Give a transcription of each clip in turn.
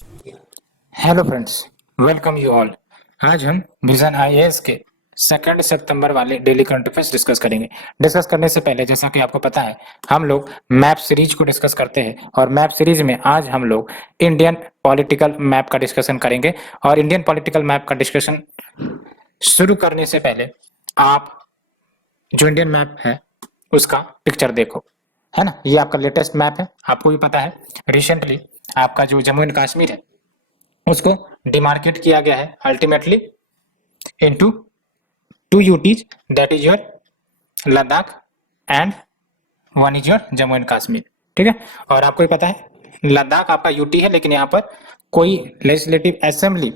Hello friends, welcome you all. आज हम vision IAS के 2 सितंबर वाले डेली करंट अफेयर्स डिस्कस करेंगे। डिस्कस करने से पहले जैसा कि आपको पता है, हम लोग मैप सीरीज को डिस्कस करते हैं और मैप सीरीज में आज हम लोग इंडियन पॉलिटिकल मैप का डिस्कशन करेंगे। और इंडियन पॉलिटिकल मैप का डिस्कशन शुरू करने से पहले आप जो इंडियन मैप है उसका पिक्चर देखो, है ना। ये आपका लेटेस्ट मैप है, आपको भी पता है। रिसेंटली आपका जो जम्मू एंड कश्मीर है उसको डिमार्केट किया गया है ultimately into two UTs, that is your Ladakh and one is your Jammu and Kashmir. ठीक है, और आपको भी पता है लद्दाख आपका यूटी है, लेकिन यहाँ पर कोई लेजिस्लेटिव असेंबली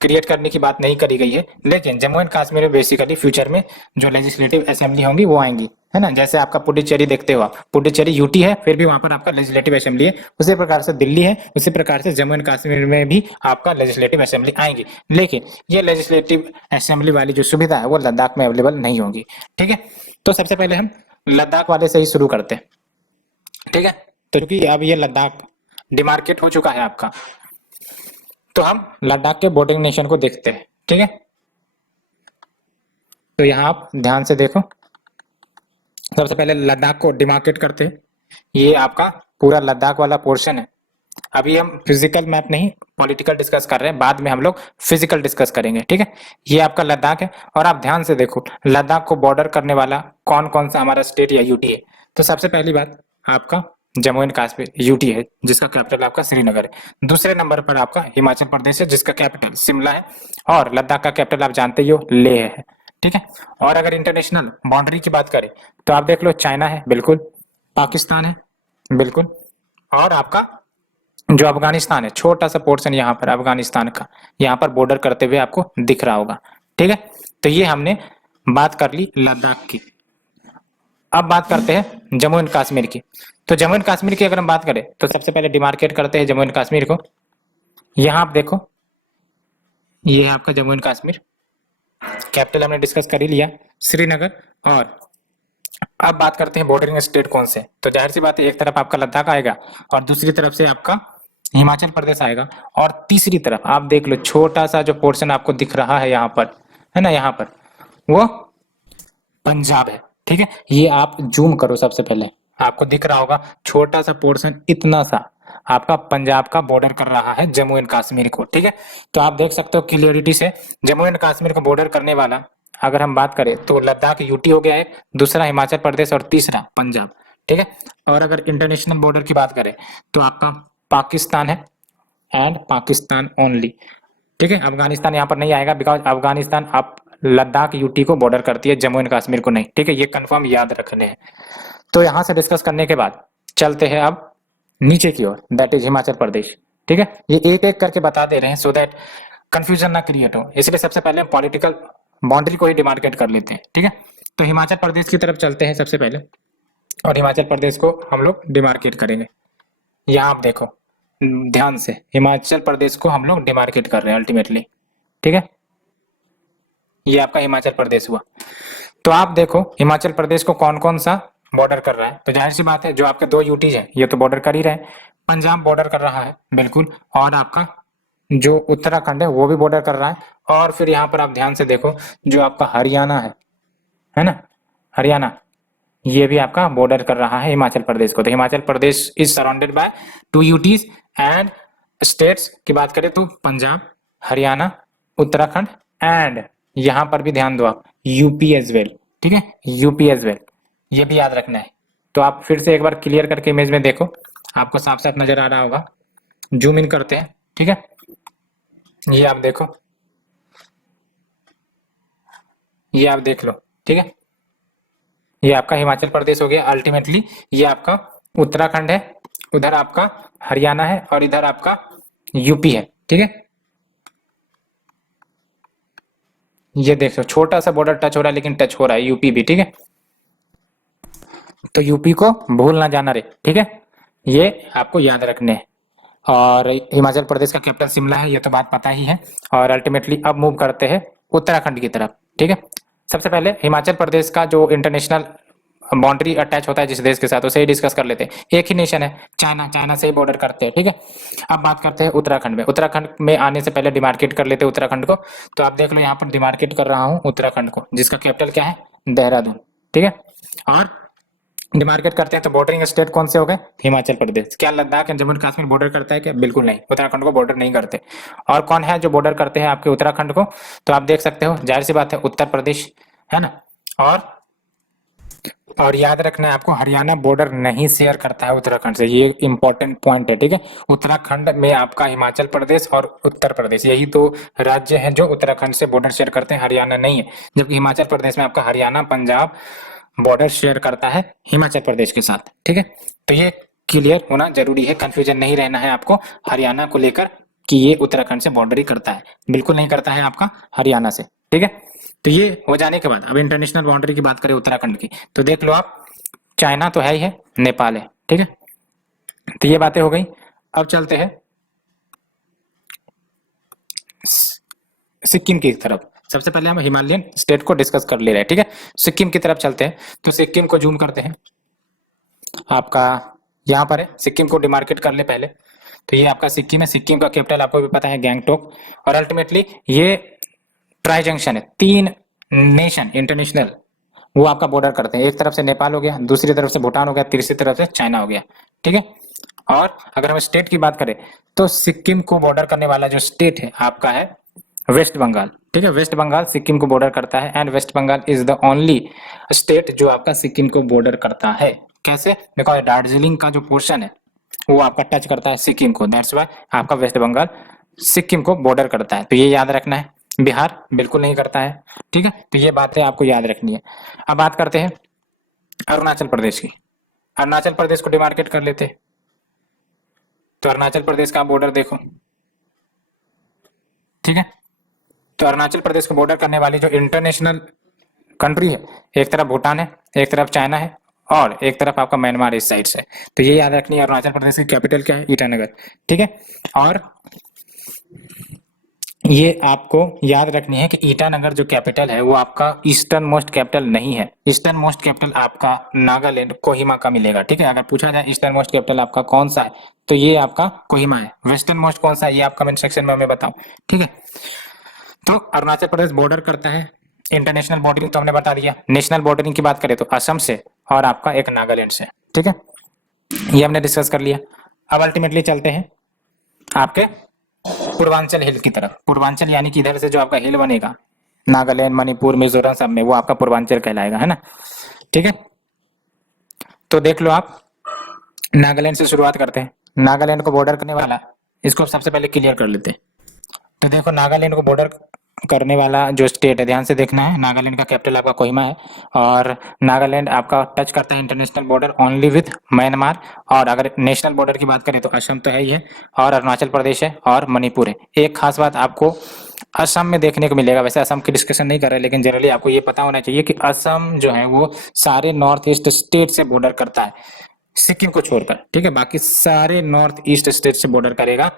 क्रिएट करने की बात नहीं करी गई है। लेकिन जम्मू एंड कश्मीर में बेसिकली फ्यूचर में जो लेजिस्लेटिव असेंबली होंगी वो आएंगी, है ना। जैसे आपका पुडुचेरी देखते हो, आप पुडुचेरी यूटी है फिर भी वहां पर आपका लेजिस्लेटिव असेंबली है। उसी प्रकार से दिल्ली है, उसी प्रकार से जम्मू एंड कश्मीर में भी आपका लेजिस्लेटिव असेंबली आएंगी। लेकिन ये लेजिस्लेटिव असेंबली वाली जो सुविधा है वो लद्दाख में अवेलेबल नहीं होगी। ठीक है, तो सबसे पहले हम लद्दाख वाले से ही शुरू करते हैं। ठीक है, तो क्योंकि अब ये लद्दाख डिमार्केट हो चुका है आपका, तो हम लद्दाख के बॉर्डरिंग नेशन को देखते हैं। ठीक है, तो यहाँ आप ध्यान से देखो, सबसे पहले लद्दाख को डिमार्केट करते हैं। ये आपका पूरा लद्दाख वाला पोर्शन है। अभी हम फिजिकल मैप नहीं, पॉलिटिकल डिस्कस कर रहे हैं, बाद में हम लोग फिजिकल डिस्कस करेंगे। ठीक है, ये आपका लद्दाख है और आप ध्यान से देखो लद्दाख को बॉर्डर करने वाला कौन कौन सा हमारा स्टेट या यूटी है। तो सबसे पहली बात आपका जम्मू एंड कश्मीर यूटी है, जिसका कैपिटल आपका श्रीनगर है। दूसरे नंबर पर आपका हिमाचल प्रदेश है, जिसका कैपिटल शिमला है। और लद्दाख का कैपिटल आप जानते ही हो, लेह है। ठीक है, और अगर इंटरनेशनल बाउंड्री की बात करें तो आप देख लो, चाइना है बिल्कुल, पाकिस्तान है बिल्कुल, और आपका जो अफगानिस्तान है, छोटा सा पोर्शन यहाँ पर अफगानिस्तान का, यहाँ पर बॉर्डर करते हुए आपको दिख रहा होगा। ठीक है, तो ये हमने बात कर ली लद्दाख की। अब बात करते हैं जम्मू एंड कश्मीर की। तो जम्मू एंड कश्मीर की अगर हम बात करें तो सबसे पहले डिमार्केट करते हैं जम्मू एंड कश्मीर को। यहाँ आप देखो, ये है आपका जम्मू एंड कश्मीर, कैपिटल हमने डिस्कस कर ही लिया श्रीनगर। और अब बात करते हैं बॉर्डरिंग स्टेट कौन से। तो जाहिर सी बात है, एक तरफ आपका लद्दाख आएगा और दूसरी तरफ से आपका हिमाचल प्रदेश आएगा, और तीसरी तरफ आप देख लो छोटा सा जो पोर्शन आपको दिख रहा है यहाँ पर, है ना, यहाँ पर वो पंजाब है। ठीक है, ये आप जूम करो, सबसे पहले आपको दिख रहा होगा छोटा सा पोर्शन, इतना सा आपका पंजाब का बॉर्डर कर रहा है जम्मू एंड कश्मीर को। ठीक है, तो आप देख सकते हो क्लियरिटी से जम्मू एंड कश्मीर को बॉर्डर करने वाला अगर हम बात करें तो लद्दाख यूटी हो गया है, दूसरा हिमाचल प्रदेश और तीसरा पंजाब। ठीक है, और अगर इंटरनेशनल बॉर्डर की बात करें तो आपका पाकिस्तान है एंड पाकिस्तान ओनली। ठीक है, अफगानिस्तान यहाँ पर नहीं आएगा, बिकॉज अफगानिस्तान आप लद्दाख यूटी को बॉर्डर करती है, जम्मू एंड कश्मीर को नहीं। ठीक है, ये कंफर्म याद रखने हैं। तो यहाँ से डिस्कस करने के बाद चलते हैं अब नीचे की ओर, दैट इज हिमाचल प्रदेश। ठीक है, ये एक एक करके बता दे रहे हैं सो दैट कंफ्यूजन ना क्रिएट हो, इसलिए सबसे पहले पॉलिटिकल बाउंड्री को ही डिमार्केट कर लेते हैं। ठीक है, तो हिमाचल प्रदेश की तरफ चलते हैं सबसे पहले, और हिमाचल प्रदेश को हम लोग डिमार्केट करेंगे। यहाँ आप देखो ध्यान से, हिमाचल प्रदेश को हम लोग डिमार्केट कर रहे हैं अल्टीमेटली। ठीक है, ये आपका हिमाचल प्रदेश हुआ। तो आप देखो हिमाचल प्रदेश को कौन कौन सा बॉर्डर कर रहा है। तो जाहिर सी बात है, जो आपके दो यूटीज है ये तो बॉर्डर कर ही रहे हैं। पंजाब बॉर्डर कर रहा है बिल्कुल, और आपका जो उत्तराखंड है वो भी बॉर्डर कर रहा है। और फिर यहाँ पर आप ध्यान से देखो जो आपका हरियाणा है ना, हरियाणा, ये भी आपका बॉर्डर कर रहा है हिमाचल प्रदेश को। तो Himachal Pradesh is surrounded by two UTs and states की बात करें तो पंजाब, हरियाणा, उत्तराखंड एंड यहाँ पर भी ध्यान दो आप यूपी एज वेल। ठीक है, यूपी एज वेल, ये भी याद रखना है। तो आप फिर से एक बार क्लियर करके इमेज में देखो, आपको साफ साफ नजर आ रहा होगा। जूम इन करते हैं। ठीक है, ये आप देखो, ये आप देख लो। ठीक है, ये आपका हिमाचल प्रदेश हो गया अल्टीमेटली, ये आपका उत्तराखंड है, उधर आपका हरियाणा है और इधर आपका यूपी है। ठीक है, ये देखो छोटा सा बॉर्डर टच हो रहा है, लेकिन टच हो रहा है यूपी भी। ठीक है, तो यूपी को भूल ना जाना रे। ठीक है, ये आपको याद रखने हैं। और हिमाचल प्रदेश का कैपिटल शिमला है, ये तो बात पता ही है। और अल्टीमेटली अब मूव करते हैं उत्तराखंड की तरफ। ठीक है, सबसे पहले हिमाचल प्रदेश का जो इंटरनेशनल बाउंड्री अटैच होता है जिस देश के साथ, उसे ही डिस्कस कर लेते हैं। एक ही नेशन है चाइना, चाइना से ही बॉर्डर करते हैं, ठीक है। अब बात करते हैं उत्तराखंड में। उत्तराखंड में आने से पहले डिमार्केट कर लेते हैं उत्तराखंड को। तो आप देख लो यहाँ पर डिमार्केट कर रहा हूँ उत्तराखंड को, जिसका कैपिटल क्या है, देहरादून, ठीक है। और डिमार्केट करते हैं तो बॉर्डरिंग स्टेट कौन से हो गए, हिमाचल प्रदेश। क्या Ladakh and Jammu and Kashmir border करता है क्या, बिल्कुल नहीं, उत्तराखंड को बॉर्डर नहीं करते। और कौन है जो बॉर्डर करते हैं आपके उत्तराखंड को, तो आप देख सकते हो, जाहिर सी बात है उत्तर प्रदेश, है ना। और याद रखना है आपको, हरियाणा बॉर्डर नहीं शेयर करता है उत्तराखंड से, ये इंपॉर्टेंट पॉइंट है, ठीक है। उत्तराखंड में आपका हिमाचल प्रदेश और उत्तर प्रदेश, यही तो राज्य हैं जो उत्तराखंड से बॉर्डर शेयर करते हैं, हरियाणा नहीं है। जबकि हिमाचल प्रदेश में आपका हरियाणा, पंजाब बॉर्डर शेयर करता है हिमाचल प्रदेश के साथ, ठीक है। तो ये क्लियर होना जरूरी है, कंफ्यूजन नहीं रहना है आपको हरियाणा को लेकर कि ये उत्तराखंड से बॉर्डर ही करता है, बिल्कुल नहीं करता है आपका हरियाणा से, ठीक है। तो ये हो जाने के बाद अब इंटरनेशनल बाउंड्री की बात करें उत्तराखंड की, तो देख लो आप, चाइना तो है ही है, नेपाल है, ठीक है। तो ये बातें हो गई। अब चलते हैं सिक्किम की तरफ। सबसे पहले हम हिमालयन स्टेट को डिस्कस कर ले रहे हैं, ठीक है। सिक्किम की तरफ चलते हैं, तो सिक्किम को जूम करते हैं, आपका यहाँ पर है, सिक्किम को डिमार्केट कर ले पहले। तो ये आपका सिक्किम है, सिक्किम का कैपिटल आपको भी पता है गैंगटोक। और अल्टीमेटली ये ट्राई जंक्शन है, 3 नेशन इंटरनेशनल वो आपका बॉर्डर करते हैं। एक तरफ से नेपाल हो गया, दूसरी तरफ से भूटान हो गया, तीसरी तरफ से चाइना हो गया, ठीक है। और अगर हम स्टेट की बात करें तो सिक्किम को बॉर्डर करने वाला जो स्टेट है आपका है वेस्ट बंगाल, ठीक है। वेस्ट बंगाल सिक्किम को बॉर्डर करता है and West Bengal is the only state जो आपका सिक्किम को बॉर्डर करता है। कैसे, देखो दार्जिलिंग का जो पोर्शन है वो आपका टच करता है सिक्किम को, दैट्स व्हाई आपका वेस्ट बंगाल सिक्किम को बॉर्डर करता है। तो ये याद रखना है। बिहार बिल्कुल नहीं करता है, ठीक है। तो ये बातें आपको याद रखनी है। अब बात करते हैं अरुणाचल प्रदेश की। अरुणाचल प्रदेश को डिमार्केट कर लेते हैं। तो अरुणाचल प्रदेश का बॉर्डर देखो, ठीक है। तो अरुणाचल प्रदेश को बॉर्डर करने वाली जो इंटरनेशनल कंट्री है, एक तरफ भूटान है, एक तरफ चाइना है, और एक तरफ आपका म्यांमार इस साइड से। तो ये याद रखनी है। अरुणाचल प्रदेश की कैपिटल क्या है, ईटानगर, ठीक है। और ये आपको याद रखनी है कि ईटानगर जो कैपिटल है वो आपका ईस्टर्न मोस्ट कैपिटल नहीं है। ईस्टर्न मोस्ट कैपिटल आपका नागालैंड कोहिमा का मिलेगा, ठीक है। अगर पूछा जाए ईस्टर्न मोस्ट कैपिटल आपका कौन सा है, तो ये आपका कोहिमा है। वेस्टर्न मोस्ट कौन सा है, ये आप कमेंट सेक्शन में हमें बताओ, ठीक है। तो अरुणाचल प्रदेश बॉर्डर करता है इंटरनेशनल बॉर्डरिंग तो हमने बता दिया। नेशनल बॉर्डरिंग की बात करें तो असम से और आपका एक नागालैंड से, ठीक है। ये हमने डिस्कस कर लिया। अब अल्टीमेटली चलते हैं आपके पूर्वांचल हिल की तरफ। पूर्वांचल यानी कि इधर से जो आपका हिल बनेगा नागालैंड, मणिपुर, मिजोरम सब में, वो आपका पूर्वांचल कहलाएगा, है ना, ठीक है। तो देख लो आप, नागालैंड से शुरुआत करते हैं। नागालैंड को बॉर्डर करने वाला, इसको सबसे पहले क्लियर कर लेते हैं। तो देखो नागालैंड को बॉर्डर करने वाला जो स्टेट है, ध्यान से देखना है, नागालैंड का कैपिटल आपका कोहिमा है। और नागालैंड आपका टच करता है international border only with Myanmar. और अगर नेशनल बॉर्डर की बात करें तो असम तो है ही है, और अरुणाचल प्रदेश है, और मणिपुर है। एक खास बात आपको असम में देखने को मिलेगा, वैसे असम की डिस्कशन नहीं कर रहे, लेकिन जनरली आपको ये पता होना चाहिए कि असम जो है वो सारे नॉर्थ ईस्ट स्टेट से बॉर्डर करता है सिक्किम को छोड़कर, ठीक है। बाकी सारे नॉर्थ ईस्ट स्टेट से बॉर्डर करेगा,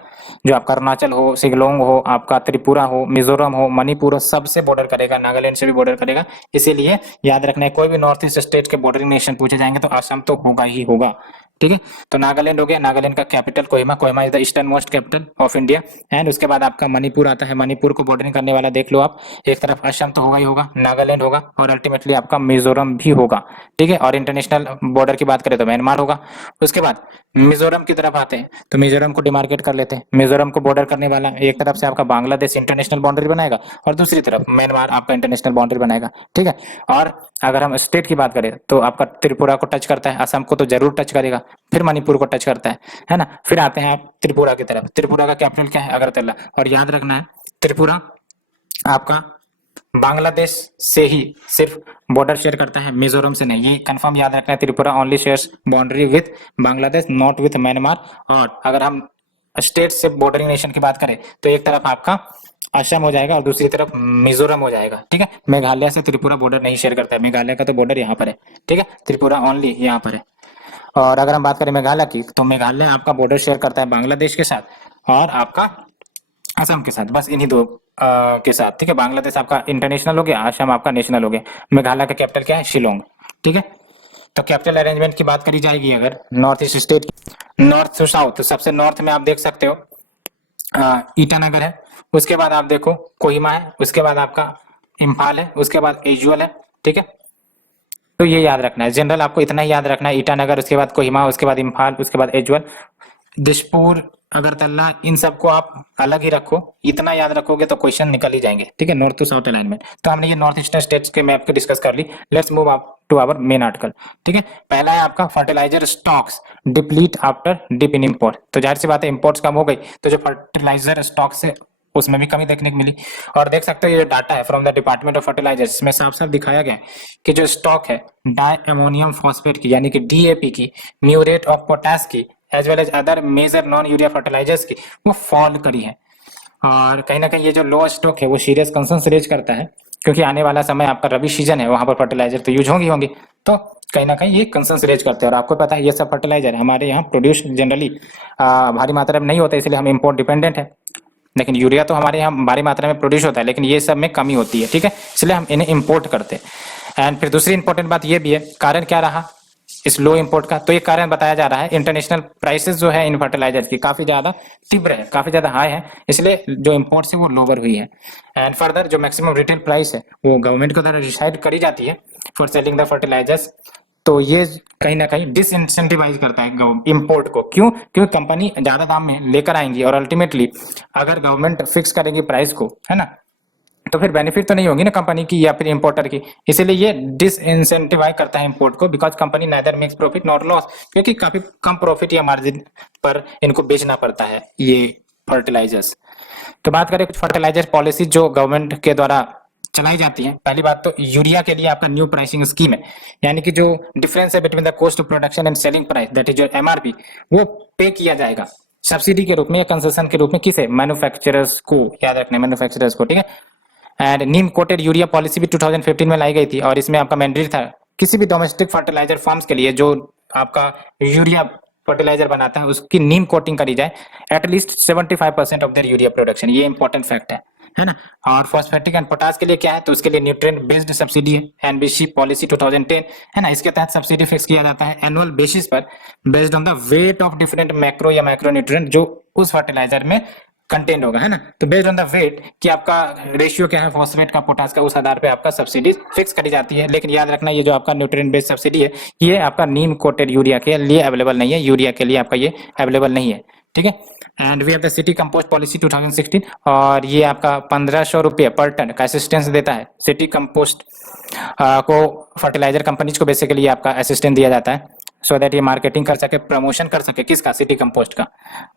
जो आपका अरुणाचल हो, शिगलोंग हो, आपका त्रिपुरा हो, मिजोरम हो, मणिपुर हो, सबसे बॉर्डर करेगा, नागालैंड से भी बॉर्डर करेगा। इसीलिए याद रखना है, कोई भी नॉर्थ ईस्ट स्टेट के बॉर्डरिंग नेशन पूछे जाएंगे तो असम तो होगा ही होगा, ठीक है। तो नागालैंड हो गया, नागालैंड का capital Kohima, Kohima is the eastern most capital of India. And उसके बाद आपका मणिपुर आता है, मणिपुर को बॉर्डरिंग करने वाला देख लो आप, एक तरफ असम तो होगा ही होगा, नागालैंड होगा, और अल्टीमेटली आपका मिजोरम भी होगा, ठीक है। और इंटरनेशनल बॉर्डर की बात करें तो म्यांमार होगा। उसके बाद मिजोरम की तरफ आते हैं, तो मिजोरम को डिमार्केट कर लेते हैं। मिजोरम को बॉर्डर करने वाला एक तरफ से आपका बांग्लादेश इंटरनेशनल बाउंड्री बनाएगा, और दूसरी तरफ म्यांमार आपका इंटरनेशनल बाउंड्री बनाएगा, ठीक है। और अगर हम स्टेट की बात करें तो आपका त्रिपुरा को टच करता है, असम को तो जरूर टच करेगा, फिर मणिपुर को टच करता है ना। फिर आते हैं आप त्रिपुरा की तरफ। त्रिपुरा का कैपिटल क्या है, अगरतला। और याद रखना है त्रिपुरा आपका बांग्लादेश से ही सिर्फ बॉर्डर शेयर करता है, मिजोरम से नहीं, ये कंफर्म याद रखना है। Tripura only shares boundary with Bangladesh, not with Myanmar. और अगर हम स्टेट से बॉर्डरिंग नेशन की बात करें तो एक तरफ आपका असम हो जाएगा और दूसरी तरफ मिजोरम हो जाएगा, ठीक है। मेघालय से त्रिपुरा बॉर्डर नहीं शेयर करता है, मेघालय का तो बॉर्डर यहाँ पर है, ठीक है। त्रिपुरा ओनली यहाँ पर है। और अगर हम बात करें मेघालय की, तो मेघालय आपका बॉर्डर शेयर करता है बांग्लादेश के साथ और आपका असम के साथ, बस इन्हीं दो के साथ, ठीक है। बांग्लादेश आपका इंटरनेशनल हो गया, असम आपका नेशनल हो गया। मेघालय का कैपिटल क्या है, शिलोंग, ठीक है। तो कैपिटल अरेंजमेंट की बात करी जाएगी अगर north east state, north to south, तो सबसे नॉर्थ में आप देख सकते हो ईटानगर है, उसके बाद आप देखो कोहिमा है, उसके बाद आपका इम्फाल है, उसके बाद एजुअल है। ठीक है, तो ये याद रखना है, जनरल आपको इतना ही याद रखना है, ईटानगर, उसके बाद कोहिमा, उसके बाद इम्फाल, उसके बाद एजुअल, दिसपुर, अगरतला, इन सबको आप अलग ही रखो। इतना याद रखोगे तो क्वेश्चन निकल ही जाएंगे। ठीक है, नॉर्थ टू साउथ अलाइनमेंट। तो हमने ये नॉर्थ ईस्टर्न स्टेट्स के मैप को डिस्कस कर ली। Let's move up to our main article. ठीक है, पहला है आपका fertiliser stocks deplete after dip in import. तो जाहिर सी बात है इंपोर्ट्स कम हो गई तो जो फर्टिलाइजर स्टॉक्स है उसमें भी कमी देखने को मिली। और देख सकते हो ये जो डाटा है from the department of fertilizers, इसमें साफ साफ दिखाया गया है कि जो स्टॉक है डाई अमोनियम फॉस्फेट की यानी कि डीएपी की, म्यूरेट ऑफ पोटास की, as well as other major non urea fertilizers की, वो फॉल करी है। और कहीं ना कहीं ये जो लो स्टॉक है वो सीरियस कंसर्न रेज करता है, क्योंकि आने वाला समय आपका रबी सीजन है, वहां पर फर्टिलाइजर तो यूज होंगी, तो कहीं ना कहीं ये कंसर्न रेज करते हैं। और आपको पता है ये सब फर्टिलाइजर हमारे यहाँ प्रोड्यूस जनरली भारी मात्रा में नहीं होता, इसलिए हम इम्पोर्ट डिपेंडेंट है। लेकिन यूरिया तो हमारे यहाँ भारी मात्रा में प्रोड्यूस होता है, लेकिन ये सब में कमी होती है। ठीक है, इसलिए हम इन्हें इम्पोर्ट करते हैं। एंड फिर दूसरी इंपॉर्टेंट बात ये भी है, कारण क्या रहा इस लो इंपोर्ट का, तो ये कारण बताया जा रहा है इंटरनेशनल प्राइसेस जो है इन फर्टिलाइजर की काफी ज्यादा तीव्र है, काफी ज्यादा हाई है, इसलिए जो इंपोर्ट है वो लोअर हुई है। एंड फर्दर जो मैक्सिमम रिटेल प्राइस है वो गवर्नमेंट के द्वारा डिसाइड करी जाती है फॉर सेलिंग द फर्टिलाइजर्स। तो ये कहीं ना कहीं डिसइंसेंटिवाइज करता है इंपोर्ट को। क्यों? क्योंकि कंपनी ज्यादा दाम में लेकर आएंगी और अल्टीमेटली अगर गवर्नमेंट फिक्स करेगी प्राइस को, है ना, तो फिर बेनिफिट तो नहीं होगी ना कंपनी की या फिर इंपोर्टर की। इसीलिए ये डिसइंसेंटिवाइज करता है इंपोर्ट को, because company neither makes profit not loss, क्योंकि काफी कम प्रॉफिट या मार्जिन पर इनको बेचना पड़ता है ये फर्टिलाइजर्स। तो बात करें कुछ फर्टिलाइजर पॉलिसी जो गवर्नमेंट के द्वारा चलाई जाती है। पहली बात तो यूरिया के लिए आपका न्यू प्राइसिंग स्कीम है, यानी कि जो डिफरेंस है between the cost of production and selling price, that is your MRP, वो पे किया जाएगा सब्सिडी के रूप में या कंसेशन के रूप में। किसे? मैन्युफैक्चरर्स को, याद रखना है मैन्युफैक्चरर्स को। ठीक है, and Neem coated urea policy भी 2015 में लाई गई थी, और इसमें आपका मैंडेटरी था किसी भी डोमेस्टिक फर्टिलाइजर फर्म्स के लिए जो आपका यूरिया फर्टिलाइजर बनाता है उसकी नीम कोटिंग करी जाए at least 75% of their urea production. ये इंपॉर्टेंट फैक्ट है ना। और फॉस्फेटिक एंड पोटास के लिए क्या है, तो उसके लिए न्यूट्रिएंट बेस्ड सब्सिडी है, एनबीसी पॉलिसी 2010, है ना। इसके तहत सब्सिडी फिक्स किया जाता है एनुअल बेसिस पर based on the weight of different macro या माइक्रो न्यूट्रिएंट जो उस फर्टिलाइजर में कंटेंट होगा, है ना। तो बेस्ड ऑन द वेट कि आपका रेशियो क्या है फॉस्फेट का पोटास का, उस आधार पे आपका सब्सिडी फिक्स करी जाती है। लेकिन याद रखना ये जो आपका न्यूट्रिएंट बेस्ड सब्सिडी है ये आपका नीम कोटेड यूरिया के लिए अवेलेबल नहीं है, यूरिया के लिए आपका ये अवेलेबल नहीं है। ठीक है, and we have the city compost policy 2016, और ये आपका 1500 रुपये पर टन का असिस्टेंस देता है सिटी कंपोस्ट को। फर्टिलाइजर कंपनीज को बेसिकली आपका असिस्टेंस दिया जाता है सो दैट ये मार्केटिंग कर सके, प्रमोशन कर सके, किसका? सिटी कंपोस्ट का।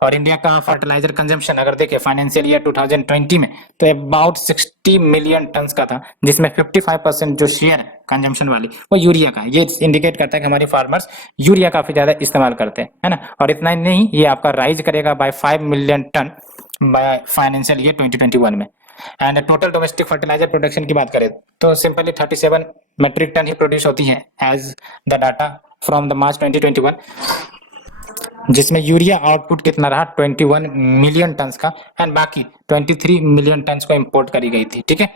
और इंडिया का फर्टिलाइजर कंजम्पशन अगर देखें फाइनेंशियल ईयर 2020 में तो अबाउट 60 मिलियन टन का था, जिसमें 55% जो शेयर है कंजम्पशन वाली वो यूरिया का है। ये इंडिकेट करता है कि हमारे फार्मर्स यूरिया काफी ज्यादा इस्तेमाल करते हैं, है ना। और इतना ही नहीं, ये आपका राइज करेगा by 5 million tonne by financial year 2021 में। And total domestic fertiliser production की बात करें तो सिंपली 37 मेट्रिक टन ही प्रोड्यूस होती है as the data from the March 2021, जिसमें यूरिया आउटपुट कितना रहा 21 मिलियन टन्स का, एंड बाकी 23 मिलियन टन्स को इंपोर्ट करी गई थी। ठीक है,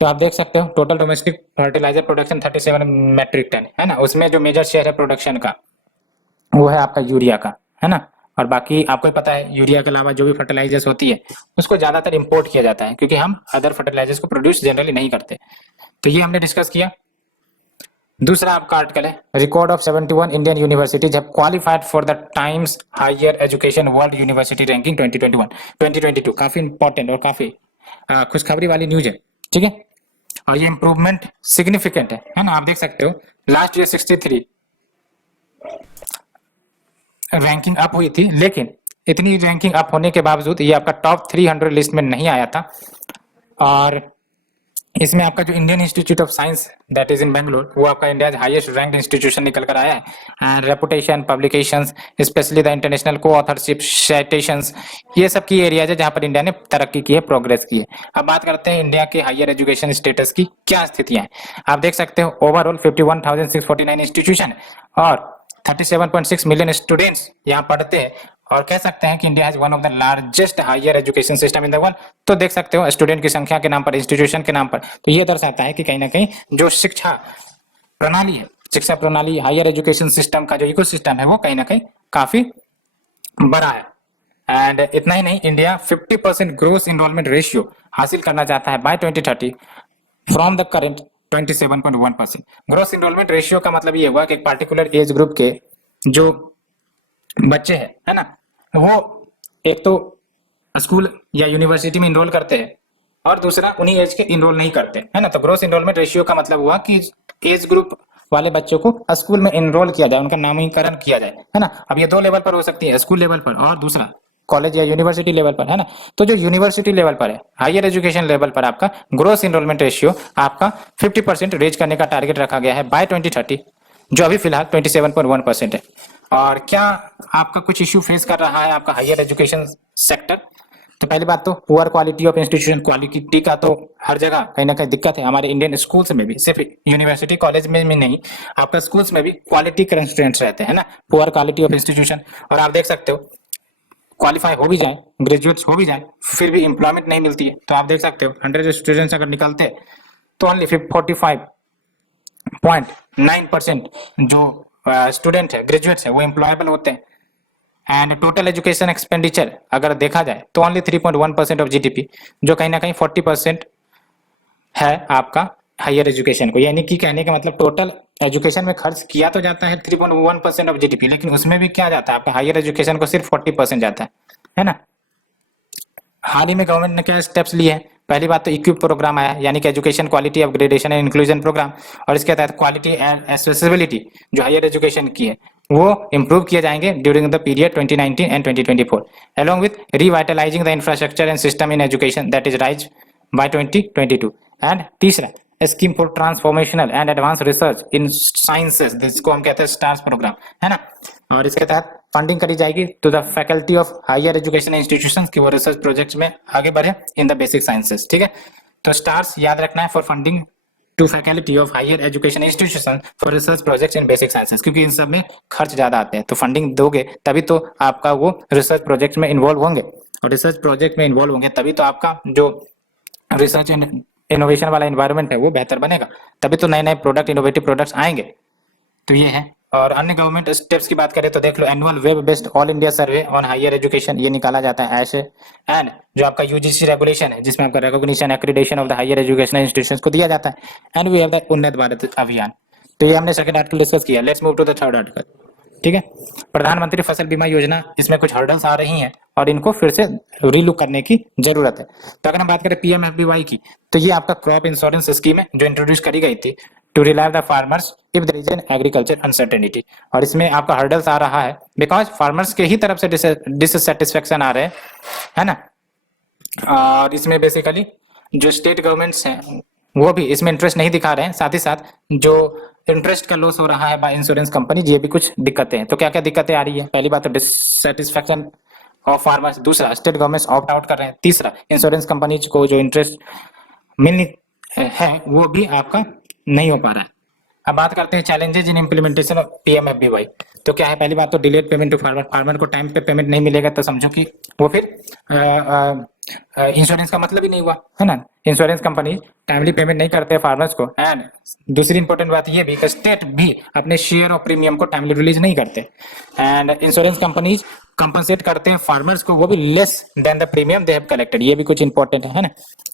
तो आप देख सकते हो total domestic fertiliser production 37 metric ton है ना। उसमें जो मेजर शेयर है प्रोडक्शन का वो है आपका यूरिया का, है ना। और बाकी आपको पता है यूरिया के अलावा जो भी फर्टिलाइजर्स होती है उसको ज्यादातर इंपोर्ट किया जाता है, क्योंकि हम अदर फर्टिलाइजर्स को प्रोड्यूस जनरली नहीं करते। तो ये हमने डिस्कस किया। दूसरा आपका आर्टिकल है record of 71 Indian universities have qualified for the Times higher education world university ranking 2021-2022। काफी इंपॉर्टेंट और काफी खुशखबरी वाली न्यूज है। ठीक है, और ये इंप्रूवमेंट सिग्निफिकेंट है ना। आप देख सकते हो लास्ट ईयर 63 रैंकिंग अप हुई थी, लेकिन इतनी रैंकिंग अप होने के बावजूद ये आपका टॉप 300 लिस्ट में नहीं आया था। और इसमें आपका जो Indian institute of science that is in Bangalore वो आपका इंडिया हाईएस्ट रैंक्ड इंस्टीट्यूशन निकल कर आया है। And reputation, publications, specially the international को ऑथरशिप, साइटेशंस, ये सब की एरियाज है जहां पर इंडिया ने तरक्की की है, प्रोग्रेस की है। अब बात करते हैं इंडिया के हायर एजुकेशन स्टेटस की क्या स्थितियां हैं। आप देख सकते हो ओवरऑल 51,649 इंस्टीट्यूशन और 37.6 मिलियन स्टूडेंट्स यहाँ पढ़ते हैं, और कह सकते हैं कि India has one of the largest higher education system in the world. तो देख सकते हो स्टूडेंट की संख्या के नाम पर, इंस्टीट्यूशन के नाम पर, तो ये दर्शाता है कि कहीं ना कहीं जो शिक्षा प्रणाली है शिक्षा प्रणाली, हायर एजुकेशन सिस्टम का जो इकोसिस्टम है वो कहीं ना कहीं काफी बड़ा है। एंड इतना ही नहीं, इंडिया 50% ग्रोस इनरोलमेंट रेशियो हासिल करना चाहता है by 2030 from the current 27.1%। Gross enrolment ratio का मतलब ये हुआ कि एक पार्टिकुलर एज ग्रुप के जो बच्चे हैं, है ना, वो एक तो स्कूल या यूनिवर्सिटी में इनरोल करते हैं और दूसरा उन्हीं एज के इनरोल नहीं करते, है ना। तो ग्रोस इनरोलमेंट रेशियो का मतलब हुआ कि एज ग्रुप वाले बच्चों को स्कूल में इनरोल किया जाए, उनका नामकरण किया जाए, है ना। अब ये दो लेवल पर हो सकती है, स्कूल लेवल पर और दूसरा कॉलेज या यूनिवर्सिटी लेवल पर, है ना। तो जो यूनिवर्सिटी लेवल पर है, हायर एजुकेशन लेवल पर आपका ग्रोस इनरोलमेंट रेशियो आपका 50% रेज करने का टारगेट रखा गया है बाय 2030, जो अभी फिलहाल 27.1% है। और क्या आपका कुछ इश्यू फेस कर रहा है आपका हायर एजुकेशन सेक्टर? तो पहली बात तो poor quality of institution, quality का तो हर जगह कहीं ना कहीं दिक्कत है। हमारे इंडियन स्कूल्स में भी, सिर्फ यूनिवर्सिटी कॉलेज में भी नहीं, आपका स्कूल्स में भी क्वालिटी कंस्ट्रेंट्स रहते हैं ना, पुअर क्वालिटी ऑफ इंस्टीट्यूशन। और आप देख सकते हो क्वालिफाई हो भी जाए, ग्रेजुएट्स हो भी जाए, फिर भी एम्प्लॉयमेंट नहीं मिलती है। तो आप देख सकते हो 100 स्टूडेंट्स अगर निकलते हैं तो ओनली 45.9% जो स्टूडेंट है, ग्रेजुएट्स है, वो एम्प्लॉयबल होते हैं। एंड टोटल एजुकेशन एक्सपेंडिचर अगर देखा जाए तो ओनली 3.1% ऑफ जीडीपी, जो कहीं ना कहीं 40% है आपका हायर एजुकेशन को। यानी कि कहने का मतलब टोटल एजुकेशन में खर्च किया तो जाता है 3.1% ऑफ जीडीपी, लेकिन उसमें भी क्या जाता है आपका हायर एजुकेशन को सिर्फ 40% जाता है ना। हाल ही में गवर्नमेंट ने क्या स्टेप्स लिए हैं? पहली बात तो इक्विप प्रोग्राम आया, यानी कि education quality upgradation and inclusion programme, और इसके तहत क्वालिटी एंड एक्सेसिबिलिटी जो हायर एजुकेशन की है वो इंप्रूव किए जाएंगे during the period 2019 and 2024 along with revitalizing the infrastructure and system in education that is rise by 2022। And तीसरा scheme for transformational and advance research in sciences, जिसको हम कहते हैं स्टार्स प्रोग्राम, है ना। और इसके तहत फंडिंग करी जाएगी to the faculty of higher education institutions की वो रिसर्च प्रोजेक्ट्स में आगे बढ़े इन द बेसिक साइंसेस, ठीक है। तो स्टार्स याद रखना है for funding to faculty of higher education institution for research projects in basic sciences, क्योंकि इन सब में खर्च ज्यादा आते हैं। तो फंडिंग दोगे तभी तो आपका वो रिसर्च प्रोजेक्ट में इन्वॉल्व होंगे, और रिसर्च प्रोजेक्ट में इन्वॉल्व होंगे तभी तो आपका जो रिसर्च एंड इनोवेशन वाला एनवायरनमेंट है वो बेहतर बनेगा, तभी तो नए नए प्रोडक्ट, इनोवेटिव प्रोडक्ट्स आएंगे। तो ये है। और अन्य गवर्नमेंट स्टेप्स की बात करें तो देख लो, annual web based all India survey on higher education ये निकाला जाता है ऐसे। एंड जो आपका यूजीसी रेगुलेशन है जिसमें आपका recognition accreditation of the higher education institutions को दिया जाता है। एंड वी हैव द उन्नत भारत अभियान। तो ये हमने सेकंड आर्टिकल डिस्कस किया। Let's move to the third article, ठीक है। प्रधानमंत्री फसल बीमा योजना, इसमें कुछ हर्डल्स आ रही हैं और इनको फिर से रीलुक करने की जरूरत है। तो अगर हम बात करें पीएमएफबीवाई की, तो ये आपका क्रॉप इंश्योरेंस स्कीम है जो इंट्रोड्यूस करी गई थी to relieve the farmers if there is an agriculture uncertainty. और इसमें आपका हर्डल्स आ रहा है बिकॉज फार्मर्स के ही तरफ से डिससेटिस्फेक्शन आ रहे हैं, है ना। और इसमें बेसिकली जो स्टेट गवर्नमेंट्स हैं वो भी इसमें इंटरेस्ट नहीं दिखा रहे हैं, साथ ही साथ जो इंटरेस्ट का लॉस हो रहा है बाय इंश्योरेंस कंपनी, ये भी कुछ दिक्कतें हैं। तो क्या क्या दिक्कतें आ रही है? पहली बात तो डिससेटिस्फेक्शन ऑफ फार्मर्स, दूसरा स्टेट गवर्नमेंट्स ऑप्ट आउट कर रहे हैं, तीसरा इंश्योरेंस कंपनीज को जो इंटरेस्ट मिलनी है वो भी आपका नहीं हो पा रहा है। अब बात करते हैं challenges in implementation of PMFBY. तो क्या है? पहली बात तो delayed payment to farmer, farmer को टाइम पे पेमेंट नहीं मिलेगा तो समझो कि वो फिर इंश्योरेंस का मतलब ही नहीं हुआ, है ना। इंश्योरेंस कंपनी टाइमली पेमेंट नहीं करते फार्मर्स को। एंड दूसरी इंपॉर्टेंट बात ये भी कि स्टेट भी अपने शेयर ऑफ प्रीमियम को टाइमली रिलीज नहीं करते। एंड इंश्योरेंस कंपनीज कंपनसेट करते हैं फार्मर्स को, वो भी less than the premium they have collected. ये भी कुछ इंपॉर्टेंट है ना।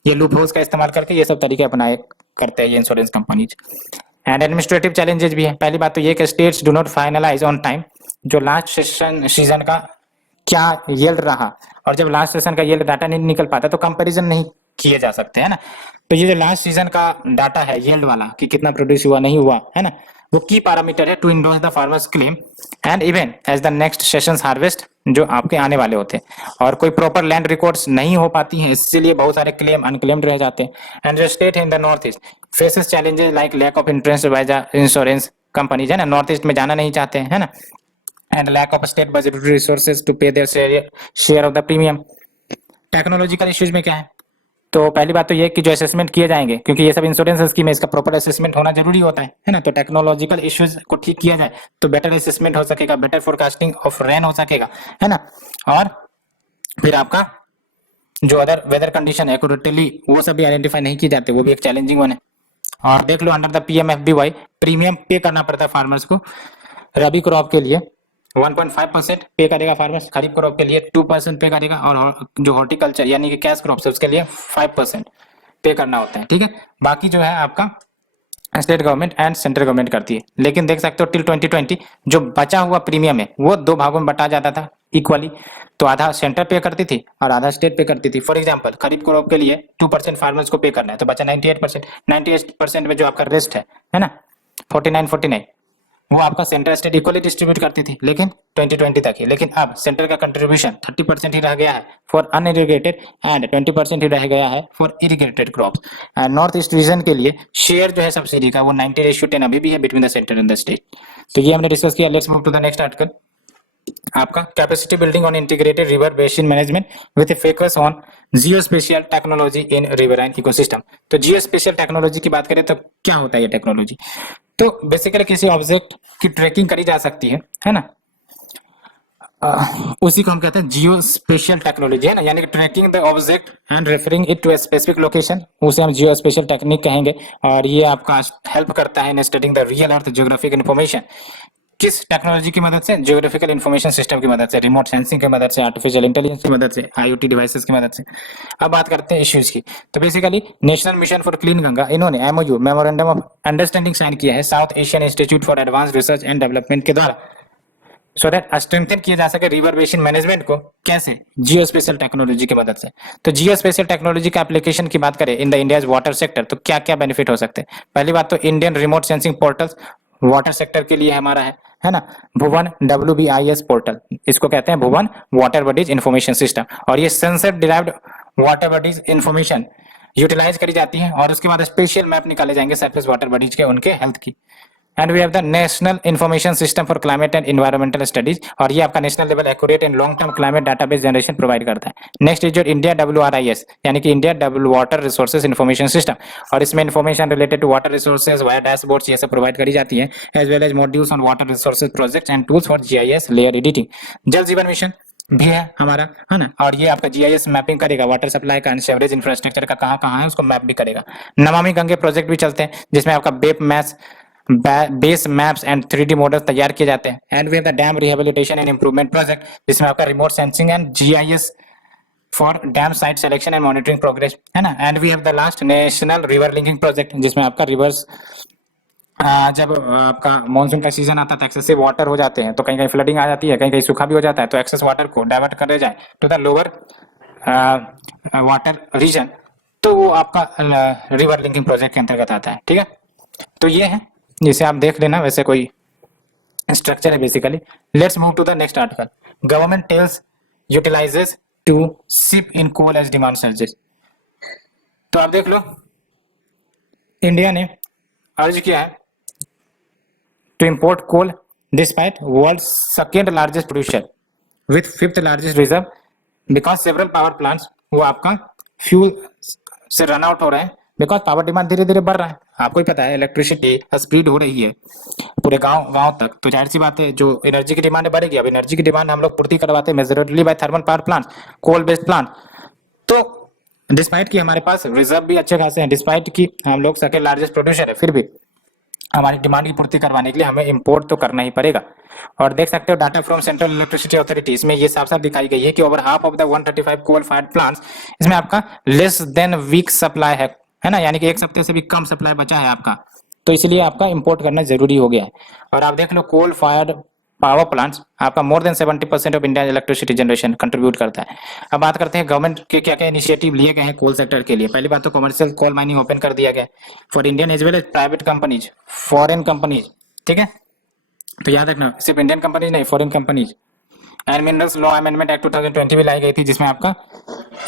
ये लूप होल्स का इस्तेमाल करके ये सब तरीके अपनाए करते हैं ये insurance companies. And administrative challenges भी है। पहली बात तो ये कि states do not finalise on time जो लास्ट सीजन का क्या यील्ड रहा, और जब लास्ट सेशन का यील्ड डाटा नहीं निकल पाता तो कंपैरिजन नहीं किए जा सकते, है ना। तो ये जो लास्ट सीजन का डाटा है यील्ड वाला कि कितना प्रोड्यूस हुआ नहीं हुआ, है ना, वो की पैरामीटर है to endorse the farmers claim and even as the next sessions harvest जो आपके आने वाले होते हैं। और कोई प्रॉपर लैंड रिकॉर्ड्स नहीं हो पाती हैं, इसीलिए बहुत सारे क्लेम अनक्लेम्ड रह जाते हैं। एंड जो स्टेट है in the north east faces challenges like lack of interest by the insurance companies, है ना, नॉर्थ ईस्ट में जाना नहीं चाहते हैं, है ना। And lack of state budgetary resources to pay their share of the premium. Technological issues में क्या है? तो पहली बात तो ये कि जो असेसमेंट किए जाएंगे, क्योंकि ये सब इंश्योरेंस स्कीम है, इसका प्रॉपर असेसमेंट होना जरूरी होता है ना। तो टेक्नोलॉजिकल इश्यूज को ठीक किया जाए तो बेटर असेसमेंट हो सकेगा, बेटर फोरकास्टिंग ऑफ रेन हो सकेगा, है ना। और फिर आपका जो अदर वेदर कंडीशन है एक्यूरेटली वो सब भी आइडेंटिफाई नहीं की जाते, वो भी एक चैलेंजिंग वन है। और देख लो अंडर द PMFBY प्रीमियम पे करना पड़ता है फार्मर्स को रबी क्रॉप के लिए 1.5% पे करेगा फार्मर्स, खरीफ क्रॉप के लिए 2% पे करेगा, और जो हॉर्टिकल्चर यानी कि कैश क्रॉप है उसके लिए 5% पे करना होता है। ठीक है, बाकी जो है आपका state government and central government करती है। लेकिन देख सकते हो टिल 2020 जो बचा हुआ प्रीमियम है वो दो भागों में बटा जाता था इक्वली, तो आधा सेंटर पे करती थी और आधा स्टेट पे करती थी। फॉर एग्जांपल खरीफ क्रॉप के लिए 2% फार्मर्स को पे करना है तो बचा 98% में जो आपका रेस्ट है ना 49 वो आपका सेंटर स्टेट इक्वली डिस्ट्रीब्यूट करती थी, लेकिन 2020 तक ही। लेकिन अब सेंटर का कंट्रीब्यूशन 30% ही रह गया है फॉर अनइरिगेटेड एंड 20% ही रह गया है for irrigated crops. And north east region के लिए शेयर जो है सब्सिडी का वो 90:10 अभी भी है between the centre and the state. तो ये हमने डिस्कस किया। Let's move to the next article. आपका capacity building on integrated river basin management with focus on geospatial technology in riverine ecosystem. तो जियोस्पेशियल टेक्नोलॉजी की बात करें तो क्या होता है ये टेक्नोलॉजी? तो बेसिकली किसी ऑब्जेक्ट की ट्रैकिंग करी जा सकती है ना, उसी को हम कहते हैं जियो स्पेशियल टेक्नोलॉजी, है ना, यानी कि tracking the object and referring it to a specific location, उसे हम जियो स्पेशियल टेक्निक कहेंगे। और ये आपका हेल्प करता है इन studying the real earth geographic information. किस टेक्नोलॉजी की मदद से? ज्योग्राफिकल इन्फॉर्मेशन सिस्टम की मदद से, रिमोट सेंसिंग की मदद से, आर्टिफिशियल इंटेलिजेंस की मदद से, IoT डिवाइसेस की मदद से। अब बात करते हैं इश्यूज की। तो basically national mission for clean Ganga इन्होंने MOU memorandum of understanding sign किया है South Asian institute for advance research and development के द्वारा, सो दैट स्ट्रेंथन किया जा सके रिवर बेसिन मैनेजमेंट को। कैसे? जियो स्पेशल टेक्नोलॉजी की मदद से। तो जियो स्पेशल टेक्नोलॉजी का एप्लीकेशन की बात करें in the India's water sector तो क्या क्या बेनिफिट हो सकते हैं? पहली बात तो Indian remote sensing portals water sector के लिए हमारा है ना, भुवन WBIS पोर्टल, इसको कहते हैं Bhuvan water bodies information system. और ये sensor derived water bodies information utilise करी जाती है और उसके बाद स्पेशल मैप निकाले जाएंगे सरफेस वाटर बॉडीज के उनके हेल्थ की। And we have the national information system for climate and environmental studies, और ये आपका national level accurate and long term climate database generation provide करता है। नेक्स्ट इज जो इंडिया WRIS यानी कि India water resources information system, और इसमें information related to water resources via dashboards ये सब प्रोवाइड करी जाती है, as well as modules on water resources projects and tools for GIS layer editing. जल जीवन मिशन भी है हमारा, है ना, और ये आपका GIS मैपिंग करेगा वाटर सप्लाई का, सीवरेज इंफ्रास्ट्रक्चर का कहाँ है उसको मैप भी करेगा। नमामि गंगे प्रोजेक्ट भी चलते हैं जिसमें आपका base maps and 3D model तैयार किए जाते हैं। And we have the dam rehabilitation and improvement project जिसमें आपका remote sensing and GIS for dam site selection and monitoring progress, है ना। And we have the last national river linking project जिसमें आपका रिवर्स जब आपका मानसून का season आता है तो एक्सेसिव वाटर हो जाते हैं, तो कहीं कहीं फ्लडिंग आ जाती है, कहीं कहीं सूखा भी हो जाता है, तो एक्सेस वाटर को डाइवर्ट करे जाए to the lower water region, तो वो आपका रिवर लिंकिंग प्रोजेक्ट के अंतर्गत आता है। ठीक है, तो ये है जिसे आप देख लेना, वैसे कोई स्ट्रक्चर है basically. Let's move to the next article. Government tells utilises to ship in coal as demand surges. तो आप देख लो इंडिया ने अर्ज किया है to import coal despite world second largest producer with 5th largest reserve, because several power plants वो आपका fuel से रन आउट हो रहे हैं, बिकॉज पावर डिमांड धीरे धीरे बढ़ रहा है। आपको ही पता है इलेक्ट्रिसिटी स्प्रेड हो रही है पूरे गांव तक, तो जाहिर सी बात है जो एनर्जी की डिमांड बढ़ेगी। अब एनर्जी की डिमांड हम लोग पूर्ति करवाते हैं majorly by thermal power plant, coal based plant. तो डिस्पाइट की हमारे पास रिजर्व भी अच्छे खासे हैं, डिस्पाइट की हम लोग सेकेंड लार्जेस्ट प्रोड्यूसर है, फिर भी हमारी डिमांड की पूर्ति करवाने के लिए हमें इंपोर्ट तो करना ही पड़ेगा। और देख सकते हो data from central electricity authority, इसमें ये साफ साफ दिखाई गई है कि over half of the 135 coal fired plants इसमें आपका लेस देन वीक सप्लाई है ना, यानी कि एक सप्ताह से भी कम सप्लाई बचा है आपका, तो इसलिए आपका इंपोर्ट करना जरूरी हो गया है। और आप देख लो कोल फायर्ड पावर प्लांट्स आपका more than 70% of India electricity generation contribute करता है। अब बात करते हैं गवर्नमेंट के क्या क्या इनिशिएटिव लिए गए हैं कोल सेक्टर के लिए। पहली बात तो कमर्शियल कोल माइनिंग ओपन कर दिया गया for Indian as well as private companies, foreign companies. ठीक है, तो याद रखना सिर्फ इंडियन कंपनीज नहीं, foreign companies. And minerals law amendment act 2020 भी लाई गई थी जिसमें आपका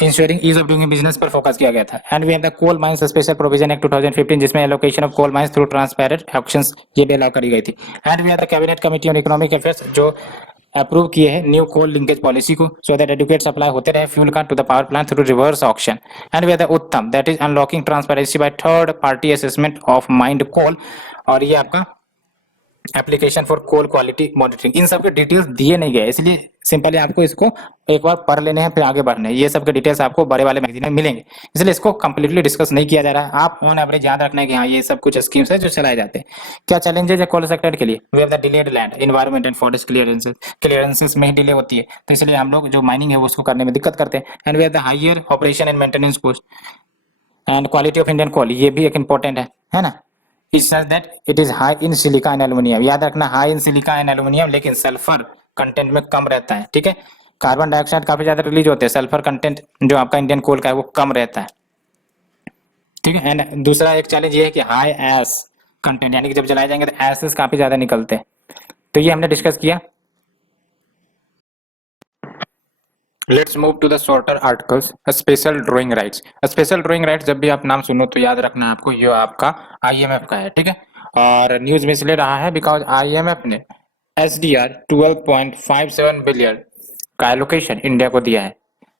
ensuring ease of doing business पर फोकस किया गया था। And we have the coal mines special provision act 2015 जिसमें allocation of coal mines through transparent auctions ये भी अलाउ करी गई थी। And we have the cabinet committee on economic affairs जो अप्रूव किए हैं न्यू कोल लिंकेज पॉलिसी को, सो दैट एडुकेट सप्लाई होते रहे फ्यूल का to the power plant through reverse auction. And we have the Uttam that is unlocking transparency by third party assessment of mined coal, और ये आपका application for coal quality monitoring, इन सब के details दिए नहीं गए, इसलिए सिंपली आपको इसको एक बार पढ़ लेने हैं फिर आगे बढ़ना है। ये सब के डिटेल्स आपको बड़े वाले मैगजीन में मिलेंगे, इसलिए इसको कंप्लीटली डिस्कस नहीं किया जा रहा है। आप ऑन एवरेज याद रखना है कि हाँ ये सब कुछ स्कीम्स है जो चलाए जाते हैं। क्या चैलेंजेस है कोल सेक्टर के लिए? We have the delayed land environment and forest clearances में ही डिले होती है, तो इसलिए हम लोग जो माइनिंग है वो उसको करने में दिक्कत करते हैं। And we have the higher operation and maintenance cost and quality of Indian coal, ये भी एक इंपॉर्टेंट है ना। It such that it is high in silica and aluminium, याद रखना high in silica and aluminium, लेकिन सल्फर कंटेंट में कम रहता है, ठीक है। कार्बन डाइऑक्साइड काफी ज्यादा रिलीज होते हैं, सल्फर कंटेंट जो आपका इंडियन कोल का है वो कम रहता है, ठीक है। एंड दूसरा एक चैलेंज ये है कि हाई एस कंटेंट, यानी कि जब जलाए जाएंगे तो एसेस काफी ज्यादा निकलते हैं, तो ये हमने डिस्कस किया। Let's move to the shorter articles. Special drawing rights, special drawing rights जब भी आप नाम सुनो तो याद रखना है आपको, ये आपका आईएमएफ का है, ठीक है। और न्यूज में इसलिए रहा है बिकॉज आईएमएफ ने एसडीआर 12.57 बिलियन का एलोकेशन इंडिया को दिया है।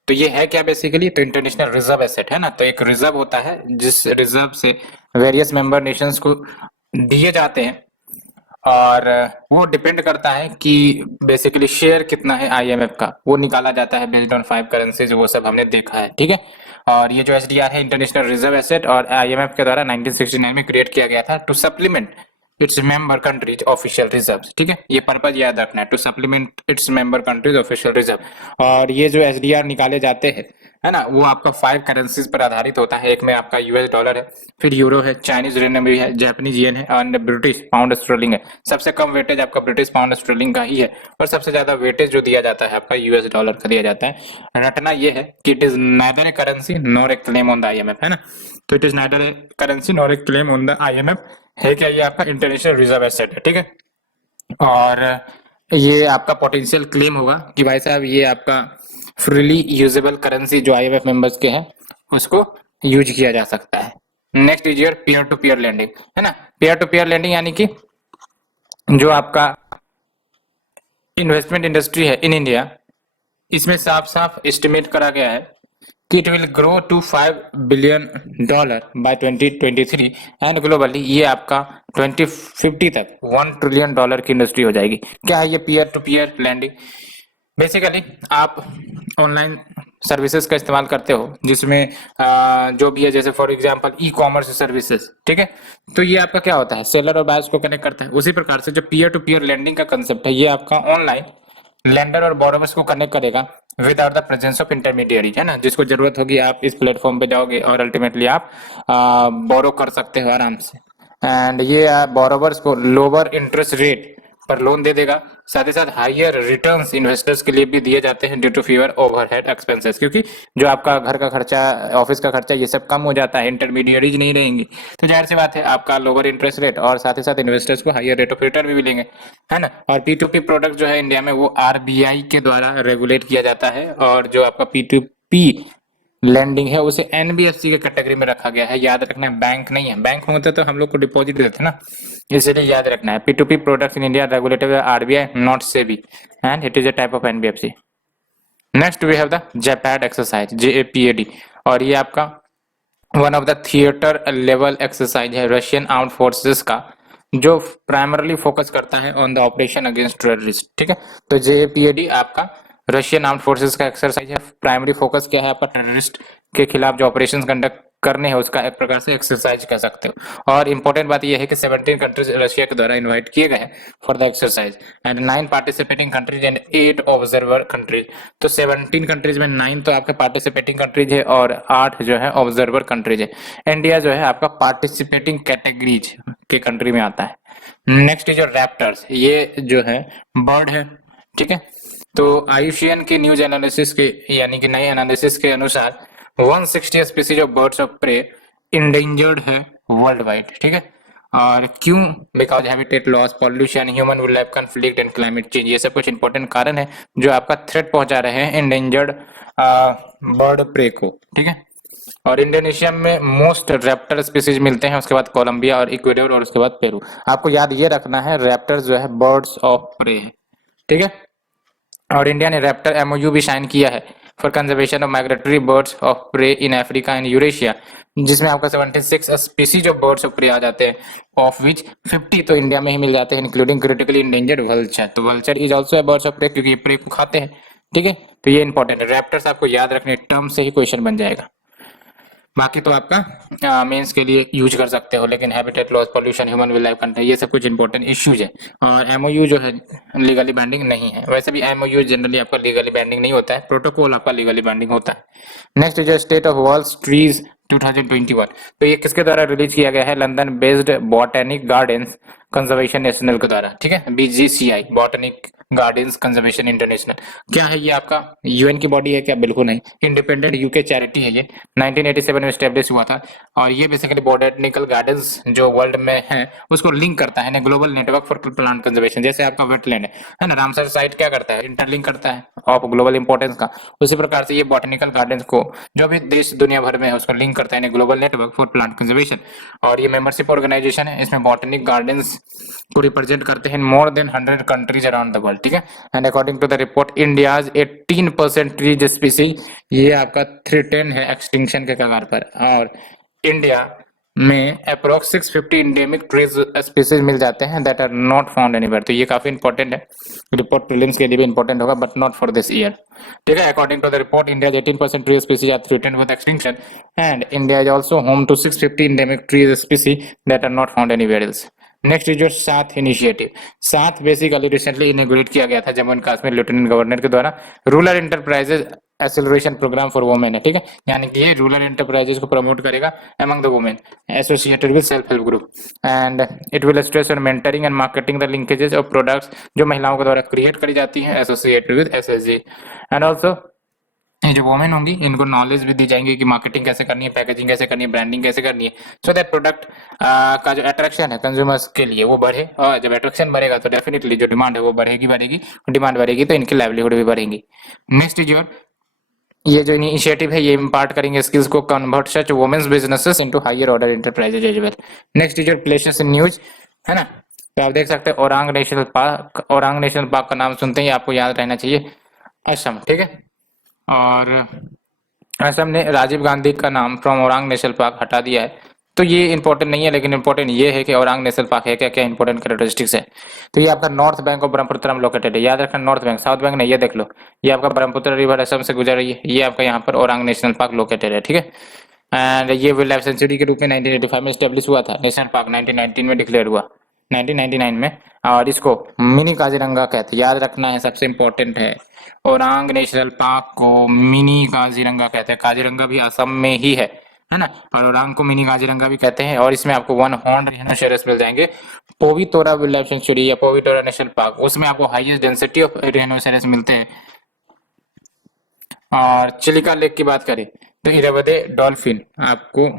तो ये है क्या बेसिकली, तो इंटरनेशनल रिजर्व एसेट है ना, तो एक रिजर्व होता है जिस रिजर्व से वेरियस मेंबर नेशंस को दिए जाते हैं, और वो डिपेंड करता है कि बेसिकली शेयर कितना है आईएमएफ का, वो निकाला जाता है बेस्ड ऑन 5 करेंसीज, वो सब हमने देखा है, ठीक है। और ये जो एसडीआर है इंटरनेशनल रिजर्व एसेट और आईएमएफ के द्वारा 1969 में क्रिएट किया गया था to supplement its member countries official reserves, ठीक है। ये पर्पज याद रखना है, to supplement its member countries official reserve. और ये जो एसडीआर निकाले जाते हैं है ना, वो आपका 5 करेंसीज पर आधारित होता है। एक में आपका यूएस डॉलर है, फिर यूरो है, चाइनीज रेनमी है, जापानीज येन है और ब्रिटिश पाउंड स्टर्लिंग है। सबसे कम वेटेज आपका ब्रिटिश पाउंड स्टर्लिंग का ही है, और सबसे ज्यादा वेटेज जो दिया जाता है आपका यूएस डॉलर का दिया जाता है। रटना ये है कि it is neither A currency nor a claim on the IMF, है ना। तो it is neither A currency nor a claim on the IMF, है क्या, ये आपका इंटरनेशनल रिजर्व एसेट है, ठीक है। और ये आपका पोटेंशियल क्लेम होगा कि भाई साहब ये आपका फ्रीली यूजेबल करेंसी जो आईएमएफ मेंबर्स के हैं उसको यूज किया जा सकता है। Next is your peer to peer lending, है ना। पीयर टू पीयर लैंडिंग यानी कि जो आपका इन्वेस्टमेंट इंडस्ट्री है इन इंडिया, इसमें साफ साफ एस्टिमेट करा गया है कि it will grow to $5 billion by 2023 and globally ये आपका 2050 तक $1 ट्रिलियन की इंडस्ट्री हो जाएगी। क्या है ये peer to peer lending? Basically आप ऑनलाइन सर्विसेज का इस्तेमाल करते हो जिसमें जो भी है, जैसे for example e commerce services, ठीक है। तो ये आपका क्या होता है, सेलर और बायर्स को कनेक्ट करता है। उसी प्रकार से जो पीयर टू पीयर लैंडिंग का कंसेप्ट है, ये आपका ऑनलाइन लेंडर और बोरोवर्स को कनेक्ट करेगा without the presence of intermediary, है ना। जिसको जरूरत होगी आप इस प्लेटफॉर्म पे जाओगे और अल्टीमेटली आप बोरो कर सकते हो आराम से। एंड ये बोरोवर्स को लोअर इंटरेस्ट रेट पर लोन दे देगा, साथ ही साथ हायर रिटर्न्स इन्वेस्टर्स के लिए भी दिए जाते हैं due to fewer overhead expenses, क्योंकि जो आपका घर का खर्चा, ऑफिस का खर्चा, ये सब कम हो जाता है, इंटरमीडियरीज नहीं रहेंगी, तो जाहिर सी बात है आपका लोअर इंटरेस्ट रेट और साथ ही साथ इन्वेस्टर्स को हायर रेट ऑफ रिटर्न भी मिलेंगे, है ना। और पी2पी प्रोडक्ट जो है इंडिया में वो आरबीआई के द्वारा रेगुलेट किया जाता है, और जो आपका पी2पी लैंडिंग है उसे एनबीएफसी के कैटेगरी में रखा गया है। याद रखना है बैंक नहीं है, बैंक होते तो हम लोग को डिपॉजिट देते ना, इसलिए याद रखना है P2P products in India regulated by RBI not SEBI and it is a type of NBFC. Next we have the JAPAD exercise, JAPAD, और ये आपका one of the theatre level exercise है रशियन आर्म्ड फोर्सेस का, जो primarily focus करता है on the operation against terrorist, ठीक है। तो जेएपीएडी आपका रशियन आर्म्ड फोर्सेस का एक्सरसाइज है। प्राइमरी फोकस क्या है आपका, टेररिस्ट के खिलाफ जो ऑपरेशंस कंडक्ट करने हैं उसका एक प्रकार से एक्सरसाइज कह सकते हो। और इंपॉर्टेंट बात यह है कि 17 कंट्रीज रशिया के द्वारा इनवाइट किए गए हैं for the exercise and 9 participating countries and 8 observer countries. तो 17 कंट्रीज में 9 तो आपके पार्टिसिपेटिंग कंट्रीज है और 8 जो है ऑब्जर्वर कंट्रीज है। इंडिया जो है आपका पार्टिसिपेटिंग कैटेगरीज के कंट्री में आता है। नेक्स्ट इज रैप्टर्स, ये जो है बर्ड है, ठीक है। तो आयुषियन के न्यूज एनालिसिस के यानी कि नए एनालिसिस के अनुसार 160 species of birds of prey endangered है वर्ल्ड वाइड, ठीक है। और क्यों? Because habitat loss, pollution, human wildlife conflict and climate change, ये सब कुछ इंपॉर्टेंट कारण है जो आपका थ्रेट पहुंचा रहे हैं इंडेंजर्ड बर्ड प्रे को, ठीक है। और इंडोनेशिया में मोस्ट रैप्टर स्पीसीज मिलते हैं, उसके बाद कोलंबिया और इक्वेडोर और उसके बाद पेरू। आपको याद ये रखना है रैप्टर जो है बर्ड्स ऑफ प्रे है, ठीक है। और इंडिया ने रैप्टर एमओयू भी साइन किया है for conservation of migratory birds of prey in Africa and Eurasia जिसमें आपका 76 species of birds of prey आ जाते हैं, ऑफ विच 50 तो इंडिया में ही मिल जाते हैं, इंक्लूडिंग क्रिटिकली इंडेंजर्ड वल्चर। तो vulture is also a birds of prey, क्योंकि ये प्रे को खाते हैं, ठीक है। तो ये इंपॉर्टेंट है, रैप्टर्स आपको याद रखने टर्म से ही क्वेश्चन बन जाएगा। बाकी तो आपका मेंस के लिए यूज कर सकते हो, लेकिन habitat loss, pollution, human will life content, ये सब कुछ इंपॉर्टेंट इश्यूज है। और एमओयू जो है लीगली बाइंडिंग नहीं है। वैसे भी एमओयू जनरली आपका लीगली बाइंडिंग नहीं होता है, प्रोटोकॉल आपका लीगली बाइंडिंग होता है। Next is state of world's trees 2021। तो ये किसके द्वारा रिलीज किया गया है? London based botanic gardens conservation national के द्वारा, ठीक है, BGCI, botanic gardens conservation international. क्या है ये? आपका यूएन की बॉडी है क्या? बिल्कुल नहीं, इंडिपेंडेंट यूके चैरिटी है ये, 1987 में एस्टेब्लिश हुआ था। और ये बेसिकली बॉटनिकल गार्डन्स जो वर्ल्ड में है उसको लिंक करता है global network for plant conservation. जैसे आपका वेटलैंड है ना, रामसर साइट क्या करता है? इंटरलिंक करता है ऑफ ग्लोबल इंपॉर्टेंस का। उसी प्रकार से ये बॉटनिकल गार्डन्स को जो भी देश दुनिया भर में है उसको लिंक करता है global network for plant conservation. और ये मेंबरशिप ऑर्गेनाइजेशन है, इसमें बॉटनिक गार्डन्स को रिप्रेजेंट करते हैं more than 100 countries around the world, ठीक है। And according to the report India's 18% trees species, ये आपका थ्रेटेन है एक्सटिंक्शन के कगार पर। और इंडिया में अप्रोक्स 650 इंडेमिक ट्रीज स्पीसीज मिल जाते हैं that are not found anywhere. तो ये काफी इंपॉर्टेंट है, रिपोर्ट प्रीलिम्स के लिए भी इंपॉर्टेंट होगा, but not for this year, ठीक है। According to the report India 18% tree species are threatened with extinction and India is also home to 650 endemic tree species that are not found anywhere else. Next is your Saath initiative. Saath basically recently inaugurate किया गया था Jammu and Kashmir lieutenant governor के द्वारा, rural enterprises acceleration programme for women है, ठीक है। यानी कि ये रूरल एंटरप्राइजेज को प्रमोट करेगा among the women associated with self help group and it will stress on mentoring and marketing the linkages of products जो महिलाओं के द्वारा क्रिएट करी जाती हैं associated with SHG। And also ये जो वोमेन होंगी इनको नॉलेज भी दी जाएंगी कि मार्केटिंग कैसे करनी है, पैकेजिंग कैसे करनी है, ब्रांडिंग कैसे करनी है, सो दैट प्रोडक्ट का जो अट्रैक्शन है कंज्यूमर्स के लिए वो बढ़े। और जब अट्रैक्शन बढ़ेगा तो डेफिनेटली जो डिमांड है वो बढ़ेगी, डिमांड बढ़ेगी तो इनकी लाइवलीहुड भी बढ़ेंगी। नेक्स्ट इज योर ये जो इनिशिएटिव है ये इम्पार्ट करेंगे स्किल्स को convert such women's businesses into higher order enterprises as well. Next is your places in news, है ना। तो आप देख सकते हैं Orang national park, Orang national park का नाम सुनते ही आपको याद रहना चाहिए असम, ठीक है। और असम ने राजीव गांधी का नाम फ्रॉम ओरांग नेशनल पार्क हटा दिया है। तो ये इंपॉर्टेंट नहीं है, लेकिन इंपॉर्टेंट ये है कि ओरांग नेशनल पार्क है क्या, क्या इंपॉर्टेंट कैरेक्टरिस्टिक्स है। तो ये आपका नॉर्थ बैंक ऑफ ब्रह्मपुत्र में लोकेटेड है, याद रखना नॉर्थ बैंक, साउथ बैंक नहीं, ये देख लो, ये आपका ब्रह्मपुत्र रिवर असम से गुजर रही है, ये आपका यहाँ पर ओरांग नेशनल पार्क लोकेटेड है, ठीक है। एंड ये वाइल्ड लाइफ सेंचुरी के रूप में 1985 में स्टेब्लिश हुआ था, नेशनल पार्क 1919 में डिक्लेयर हुआ, 1999 में। और इसको मिनी काजीरंगा कहते हैं, याद रखना है, सबसे इंपॉर्टेंट है। ओरांग नेशनल पार्क को मिनी काजीरंगा कहते हैं, काजीरंगा भी असम में ही है ना। और ओरांग को मिनी काजीरंगा भी कहते हैं। और इसमें आपको 1 हॉर्न रिहिनोसेरस मिल जाएंगे। पोवितोरा वाइल्ड लाइफ सेंचुरी या पोवितोरा नेशनल पार्क, उसमें आपको हाईएस्ट डेंसिटी ऑफ रिहिनोसेरस मिलते हैं। और चिलिका लेक की बात करें तो इरावदे डॉल्फिन आपको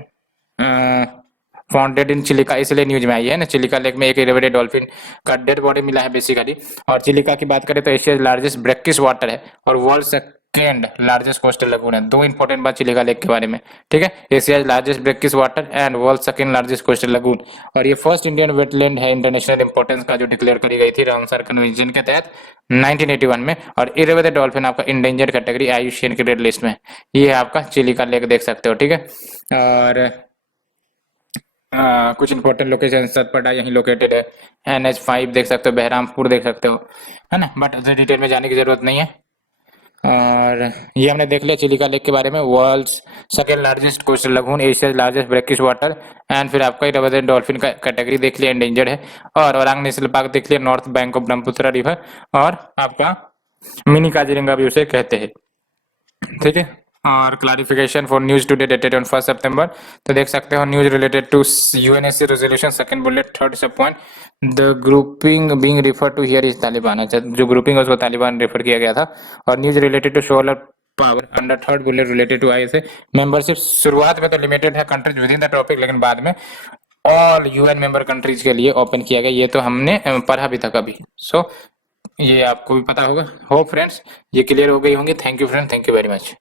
फाउंडेड इन चिलिका, इसलिए न्यूज में आई है ना। चिलिका लेक में एक इरावदे डॉल्फिन का डेड बॉडी मिला है बेसिकली। और चिलिका की बात करें तो एशिया लार्जेस्ट ब्रैकिश वाटर है और world second largest coastal lagoon है। दो इंपॉर्टेंट बात चिलिका लेक के बारे में, ठीक है। Asia largest brackish water and world second largest coastal lagoon. और ये फर्स्ट इंडियन वेटलैंड है इंटरनेशनल इंपॉर्टेंस का, जो डिक्लेयर करी गई थी रामसर कन्वेंशन के तहत 1981 में। और इरावदे डॉल्फिन आपका इंडेंजर्ड कैटेगरी IUCN की रेड लिस्ट में, ये है आपका चिलिका लेक, देख सकते हो, ठीक है। और कुछ इंपॉर्टेंट लोकेशन, सतपटा यहीं लोकेटेड है, NH5 देख सकते हो, बहरामपुर देख सकते हो, है ना। बट उसे डिटेल में जाने की जरूरत नहीं है। और ये हमने देख लिया चिलिका लेक के बारे में, world second largest coastal lagoon, Asia largest brackish water and फिर आपका इरावदे डॉल्फिन का कैटेगरी देख लिया, इंडेंजर्ड है। और ओरांग नेशनल पार्क देख लिया, north bank of Brahmaputra river, और आपका मिनी काजीरंगा भी उसे कहते हैं, ठीक है। और clarification for news today dated on 1 सितंबर, तो देख सकते हो news related to UNSC resolution second bullet third sub point, the grouping being refer to here is Taliban. अच्छा, जो ग्रुपिंग है उसको तालिबान रेफर किया गया था। और news related to solar power under third bullet related to ISA membership, शुरुआत में तो लिमिटेड है countries within the topic, लेकिन बाद में ऑल UN मेंबर कंट्रीज के लिए ओपन किया गया। ये तो हमने पढ़ा भी था कभी, सो ये आपको भी पता होगा। होप फ्रेंड्स ये क्लियर हो गई होंगी। Thank you friend, thank you very much.